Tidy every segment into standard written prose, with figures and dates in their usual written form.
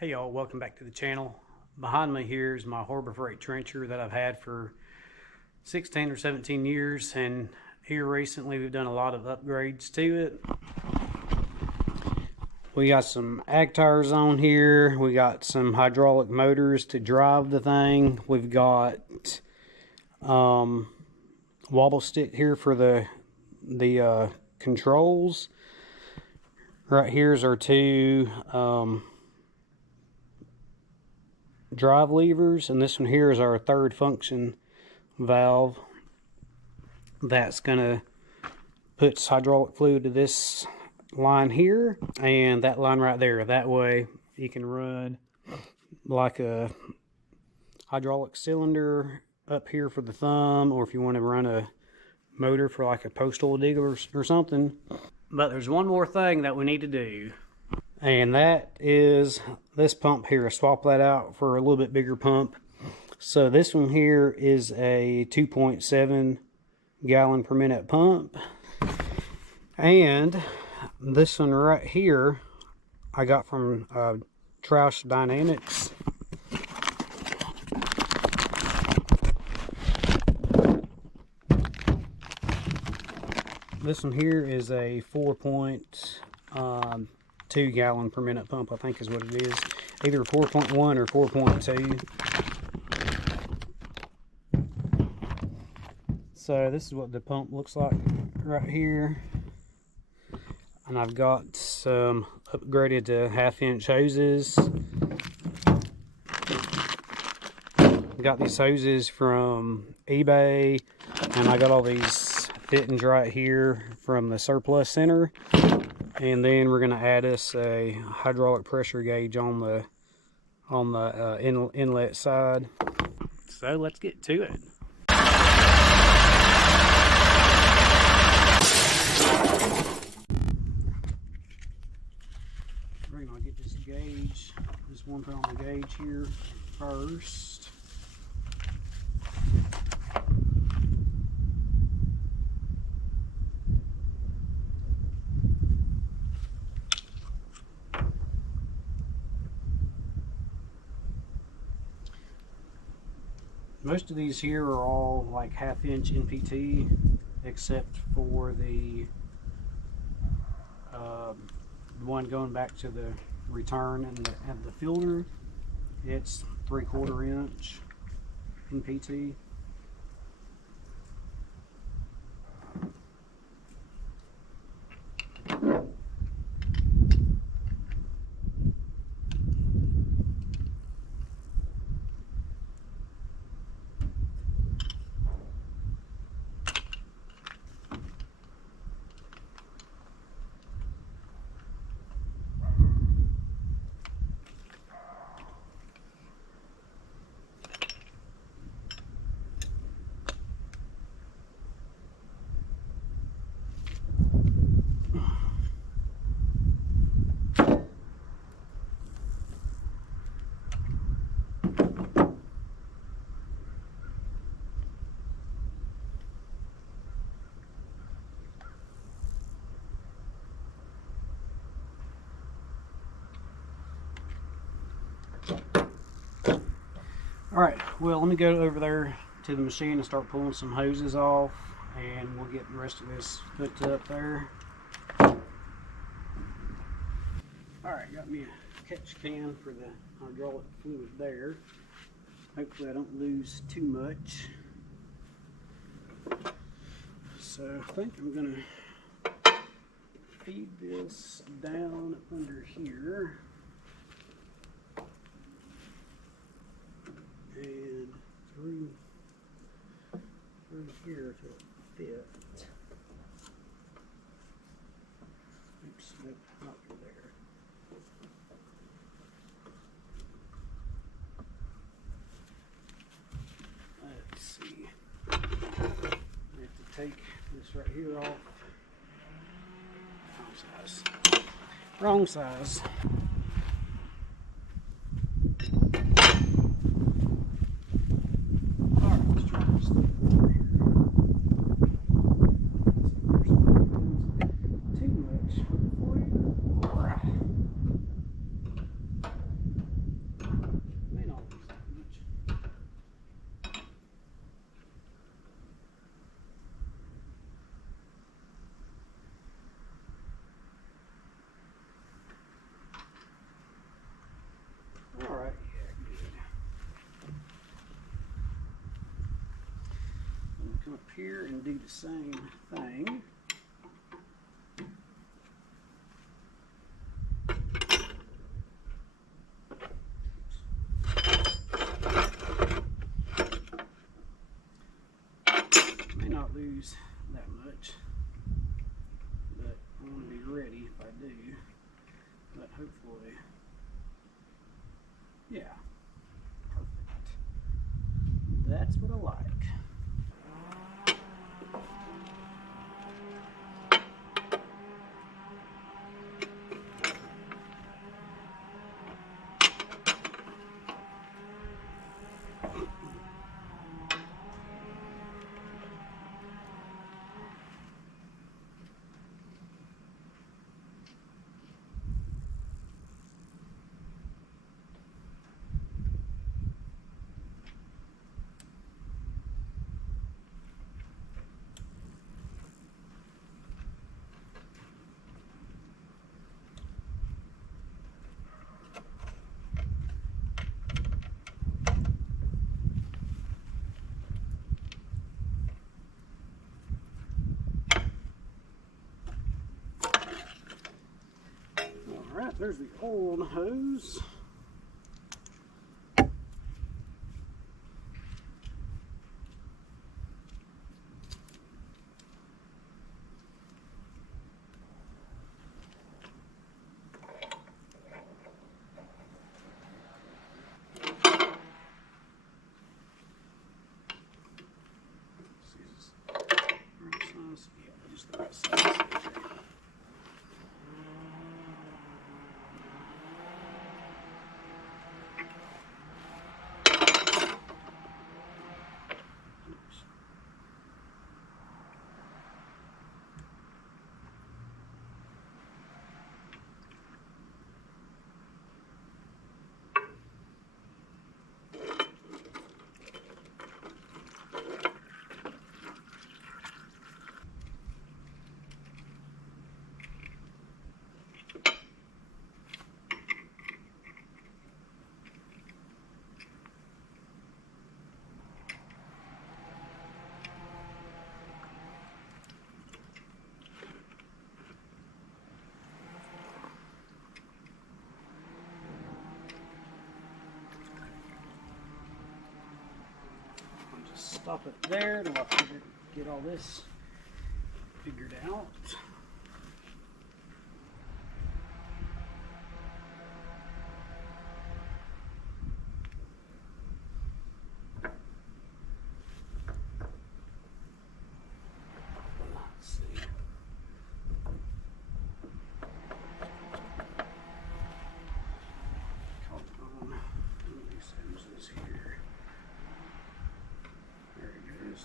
Hey y'all, welcome back to the channel. Behind me here is my Harbor Freight trencher that I've had for 16 or 17 years, and here recently we've done a lot of upgrades to it. We got some ag tires on here, we got some hydraulic motors to drive the thing, we've got wobble stick here for the controls. Right here's our two drive levers, and this one here is our third function valve that's gonna put hydraulic fluid to this line here and that line right there. That way you can run like a hydraulic cylinder up here for the thumb, or if you want to run a motor for like a postal digger or something. But there's one more thing that we need to do, and that is this pump here. I swap that out for a little bit bigger pump. So this one here is a 2.7 gallon per minute pump, and this one right here I got from Trausch Dynamics. This one here is a 4.2 gallon per minute pump, I think is what it is. Either 4.1 or 4.2. So this is what the pump looks like right here. And I've got some upgraded to 1/2-inch hoses. Got these hoses from eBay, and I got all these fittings right here from the surplus center. And then we're going to add us a hydraulic pressure gauge on the inlet side. So let's get to it. We're going to get this gauge, this one put on the gauge here first. Most of these here are all like 1/2-inch NPT, except for the one going back to the return and the filter. It's 3/4 inch NPT. Alright, well, let me go over there to the machine and start pulling some hoses off, and we'll get the rest of this hooked up there. Alright, got me a catch can for the hydraulic fluid there. Hopefully I don't lose too much. So I think I'm going to feed this down under here. And through here to fit. Oops, nope, not through there. Let's see. I have to take this right here off. Wrong size. here and do the same thing. May not lose that much, but I want to be ready if I do. But hopefully, yeah, perfect. That's what I like. Alright, there's the old hose. Yeah, just the right size. Stop it there till I get all this figured out. Let's see. Caught on these hoses here. There it goes.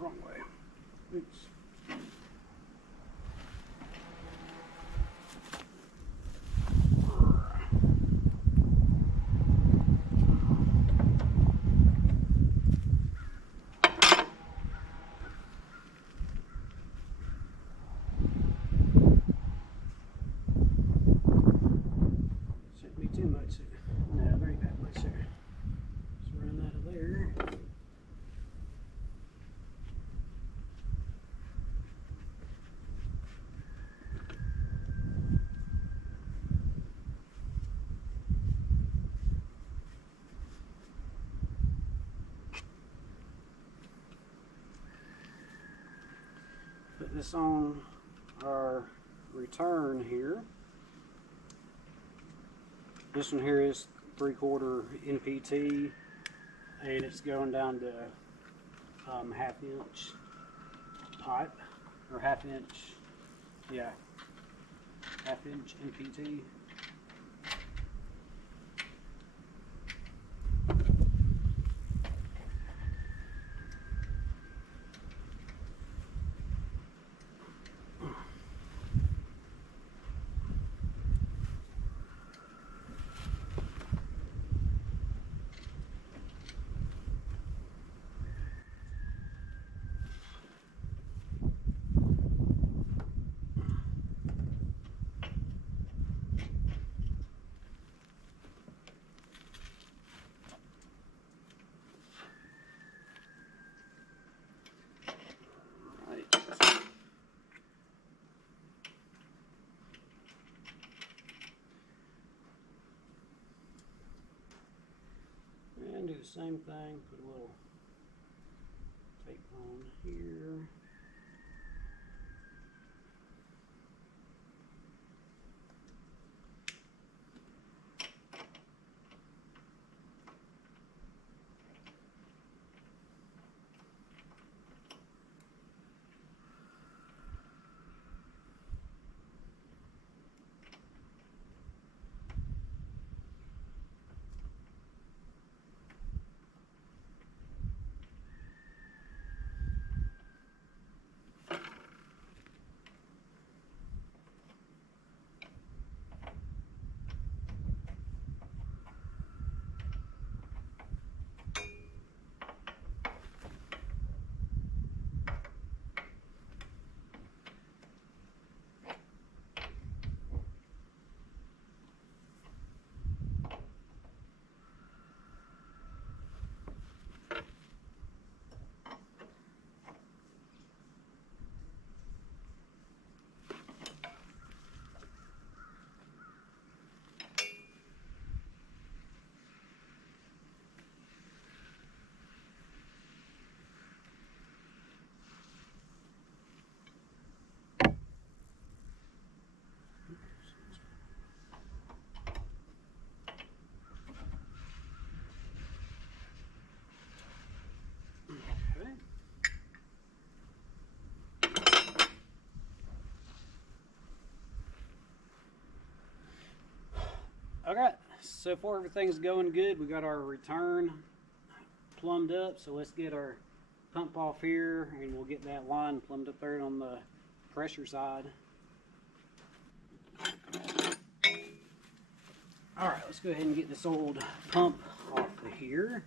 Wrong way. Oops. Shouldn't be too much there. No, there ain't that much there. Just run that of there. Put this on our return here. This one here is 3/4 NPT, and it's going down to 1/2 inch pipe, or 1/2 inch, yeah, 1/2 inch NPT. And do the same thing, put a little tape on here. Okay. Okay, so far everything's going good. We got our return plumbed up, so let's get our pump off here and we'll get that line plumbed up there on the pressure side. Alright, let's go ahead and get this old pump off of here.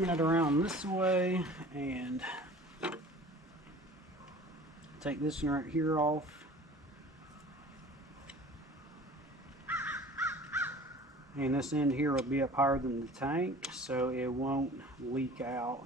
spin it around this way and take this one right here off. And this end here will be up higher than the tank, so it won't leak out.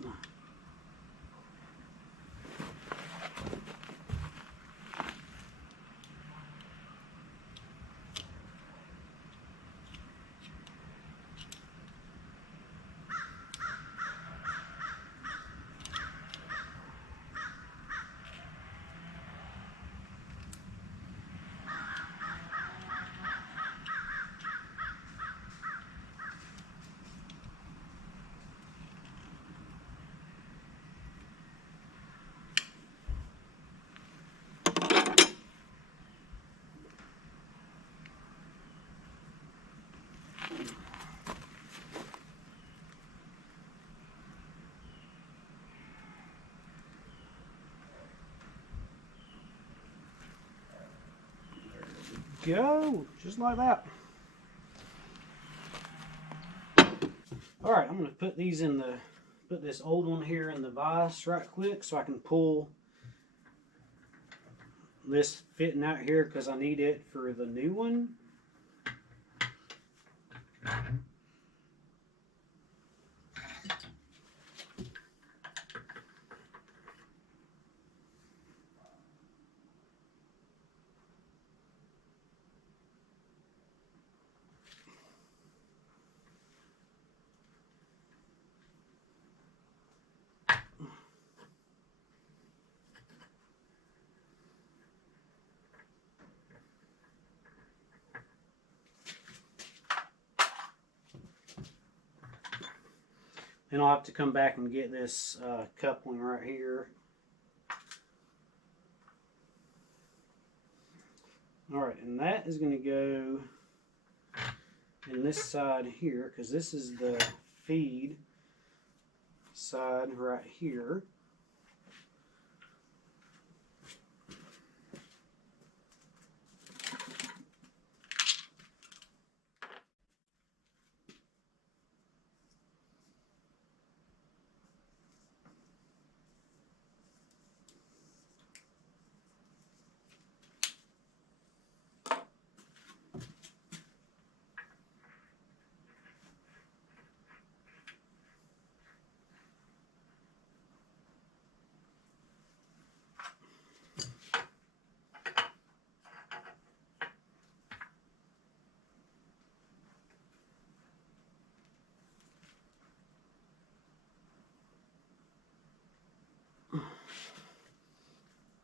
Go, just like that. All right, I'm going to put these in the, put this old one here in the vise right quick so I can pull this fitting out here because I need it for the new one. Then I'll have to come back and get this coupling right here. Alright, and that is going to go in this side here, because this is the feed side right here.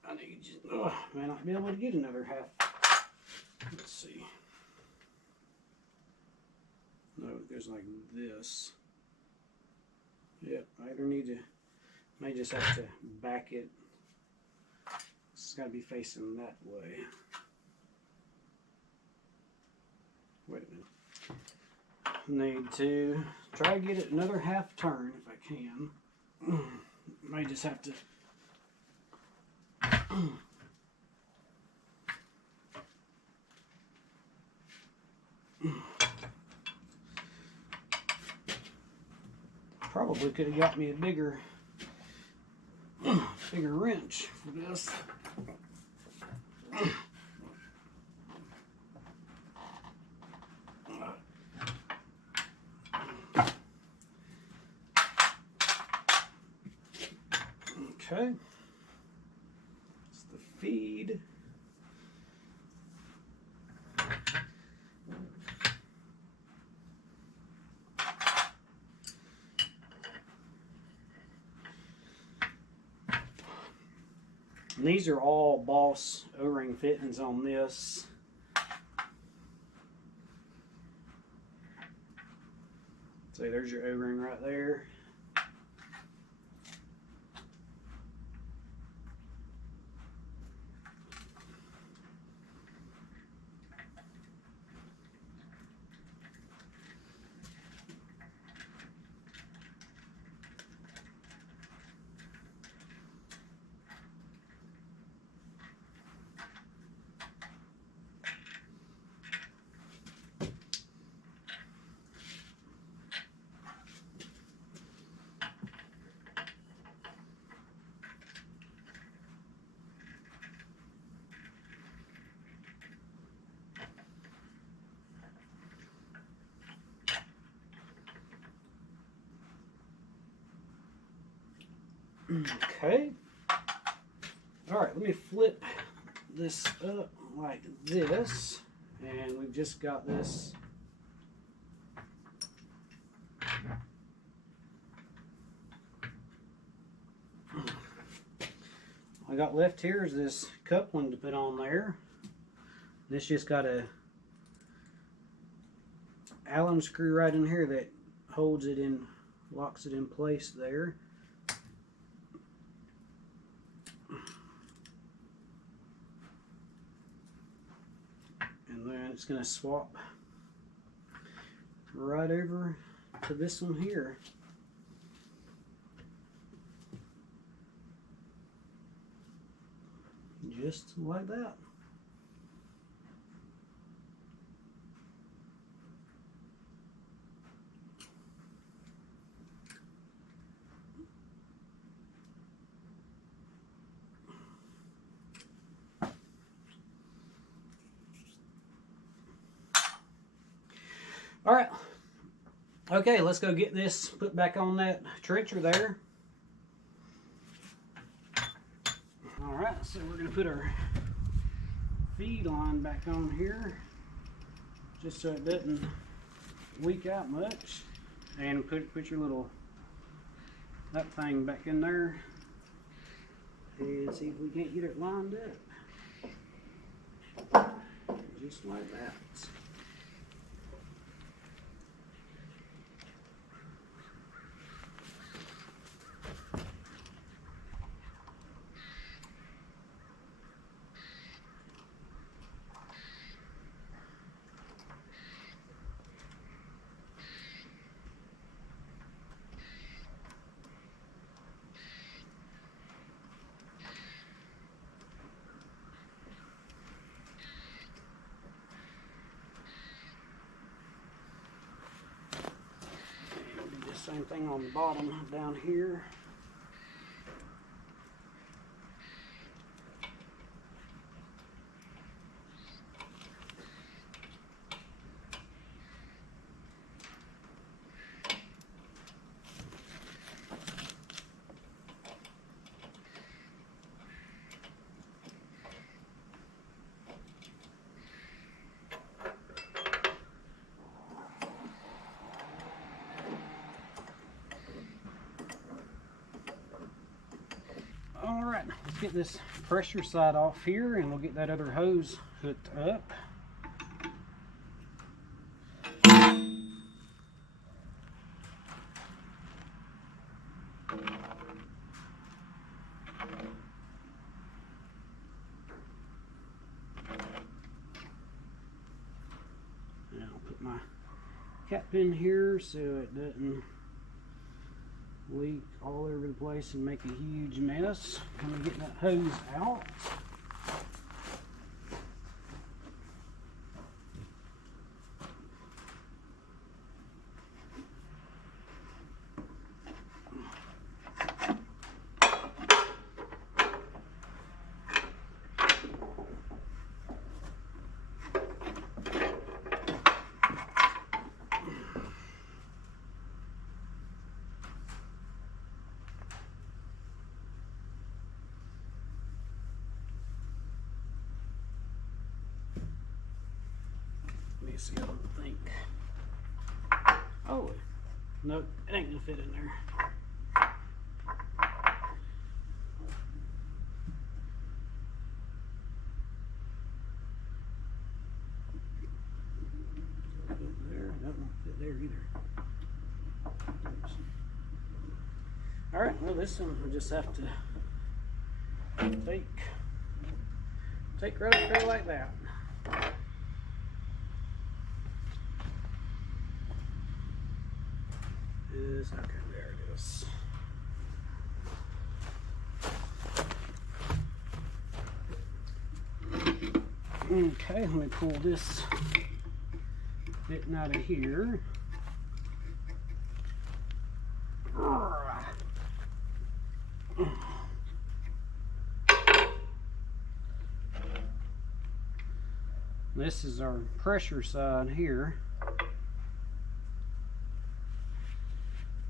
I need to, may not be able to get another half. Let's see. No, it goes like this. Yep, I either need to, may just have to back it. It's got to be facing that way. Wait a minute. Need to try to get it another half turn if I can. May just have to. Probably could have got me a bigger wrench for this. Okay. It's the feed. And these are all Boss O-ring fittings on this. So there's your O-ring right there. Okay. Alright, let me flip this up like this. And we've just got this I got left here is this coupling to put on there. This just got a Allen screw right in here that holds it in, locks it in place there. And then it's going to swap right over to this one here. Just like that. All right. Okay, let's go get this put back on that trencher there. All right, so we're going to put our feed line back on here just so it doesn't leak out much. And put your little, that thing back in there and see if we can't get it lined up. Just like that. Same thing on the bottom down here. Alright, let's get this pressure side off here and we'll get that other hose hooked up. And I'll put my cap in here so it doesn't leak all over the place and make a huge mess. I'm going to get that hose out. Let me see, I don't think. Oh, nope, it ain't gonna fit in there. There, that won't fit there either. Oops. All right, well, this one we'll just have to take right up there like that. Okay, there it is. Okay, let me pull this fitting out of here. This is our pressure side here.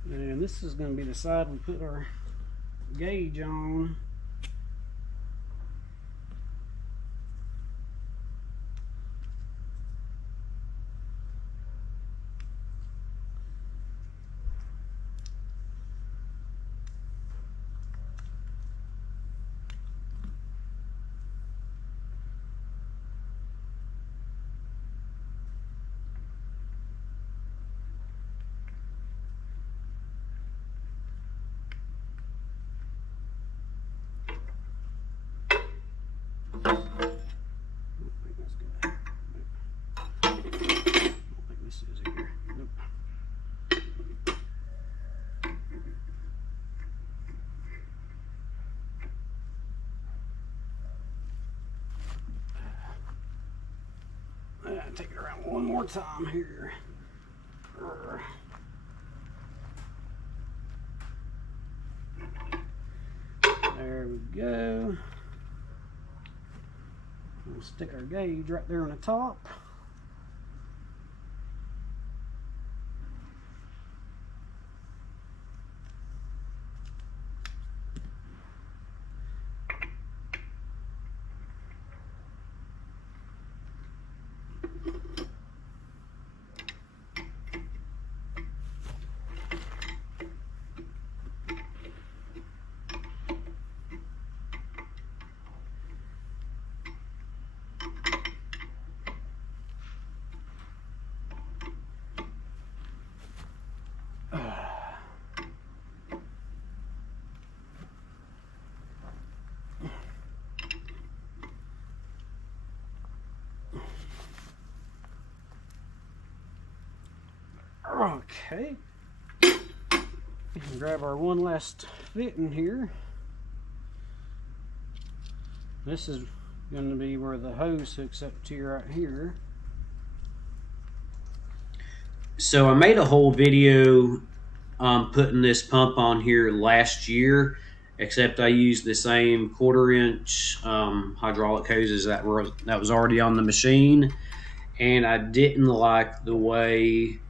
And this is going to be the side we put our gauge on. Take it around one more time here. There we go. We'll stick our gauge right there on the top. Okay. Grab our one last fit in here. This is going to be where the hose hooks up to right here. So I made a whole video putting this pump on here last year, except I used the same 1/4-inch hydraulic hoses that was already on the machine, and I didn't like the way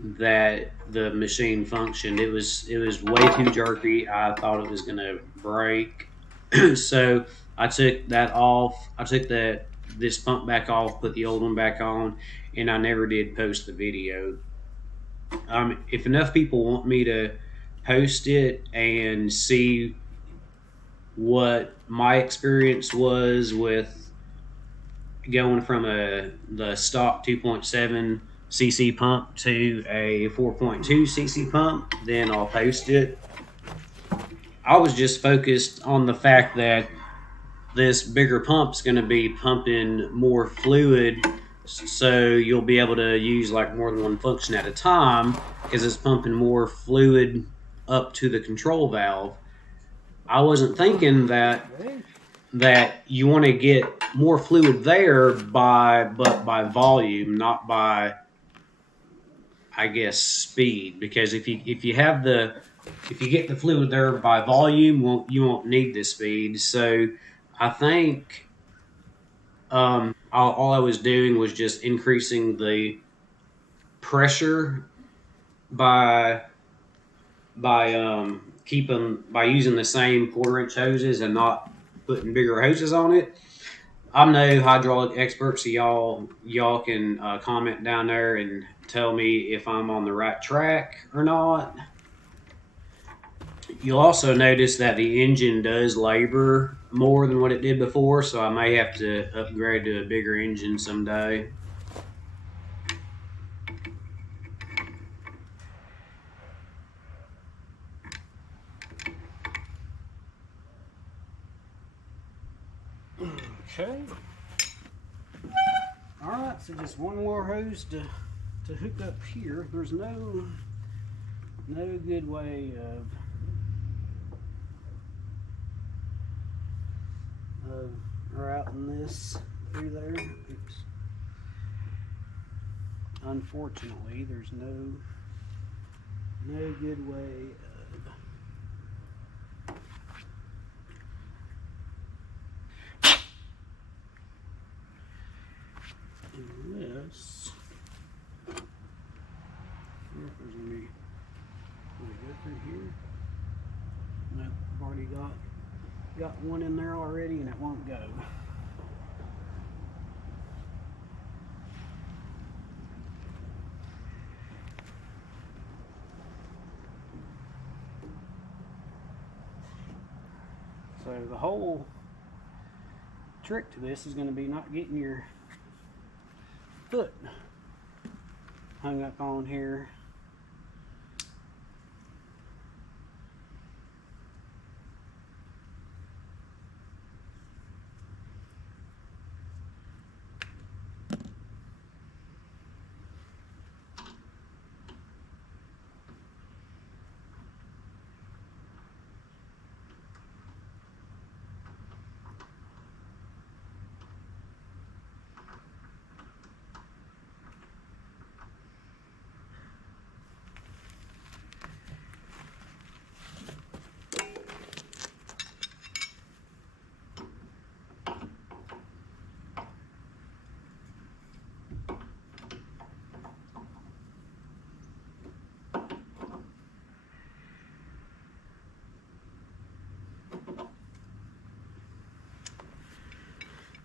that the machine functioned. It was way too jerky. I thought it was going to break. So I took that off. I took this pump back off, put the old one back on, and I never did post the video. If enough people want me to post it and see what my experience was with going from the stock 2.7 cc pump to a 4.2 cc pump, then I'll post it. I was just focused on the fact that this bigger pump is going to be pumping more fluid, so you'll be able to use like more than one function at a time because it's pumping more fluid up to the control valve. I wasn't thinking that you want to get more fluid there but by volume, not by, I guess, speed. Because if you get the fluid there by volume, you won't need the speed. So I think all I was doing was just increasing the pressure by using the same 1/4-inch hoses and not putting bigger hoses on it. I'm no hydraulic expert, so y'all can comment down there and tell me if I'm on the right track or not. You'll also notice that the engine does labor more than what it did before, so I may have to upgrade to a bigger engine someday. Okay. Alright, so just one more hose to hook up here. There's no good way of routing this through there. Oops. Unfortunately, there's no good way unless, I wonder if there's going to be, will it go through here? got one in there already and it won't go. So the whole trick to this is going to be not getting your foot hung up on here.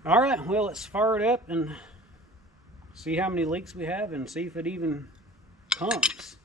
All right, well, let's fire it up and see how many leaks we have and see if it even pumps.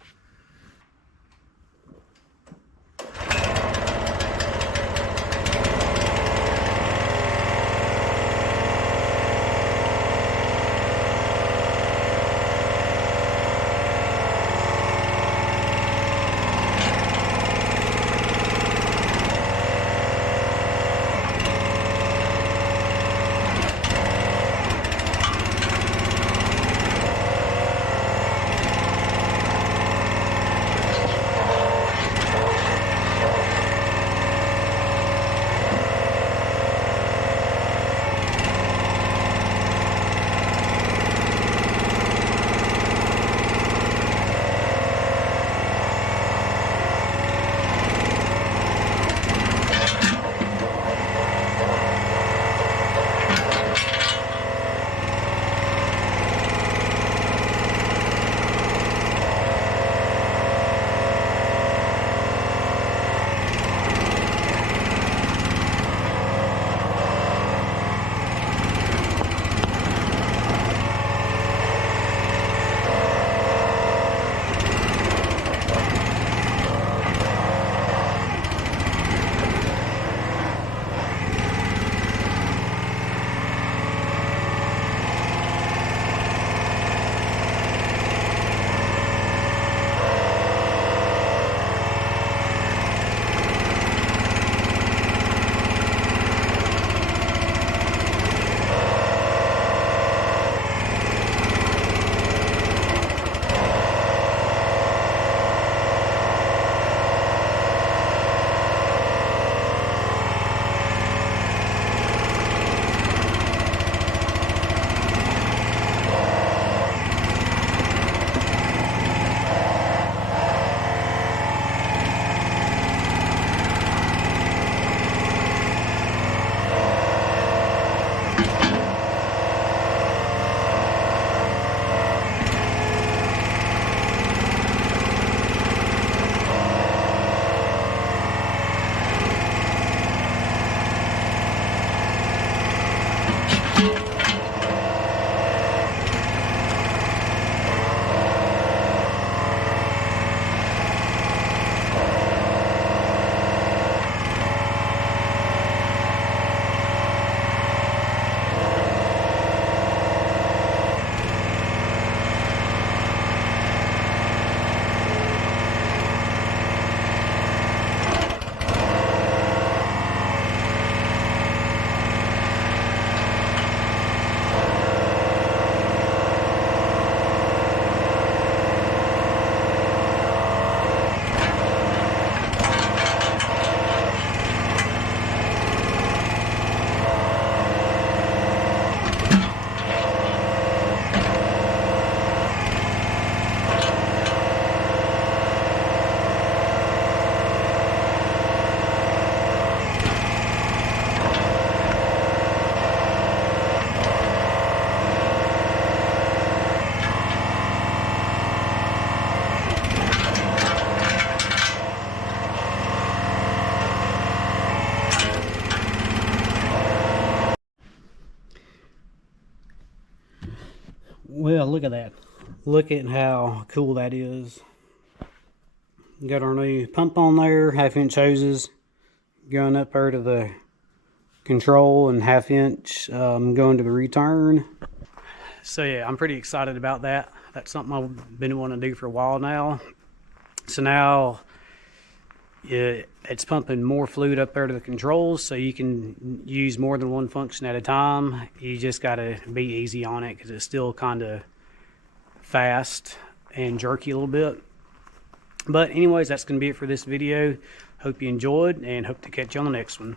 Well, look at that. Look at how cool that is. Got our new pump on there, 1/2-inch hoses going up there to the control and 1/2-inch going to the return. So yeah, I'm pretty excited about that. That's something I've been wanting to do for a while now. So now it's pumping more fluid up there to the controls, so you can use more than one function at a time. You just got to be easy on it because it's still kind of fast and jerky a little bit. But anyways, that's going to be it for this video. Hope you enjoyed and hope to catch you on the next one.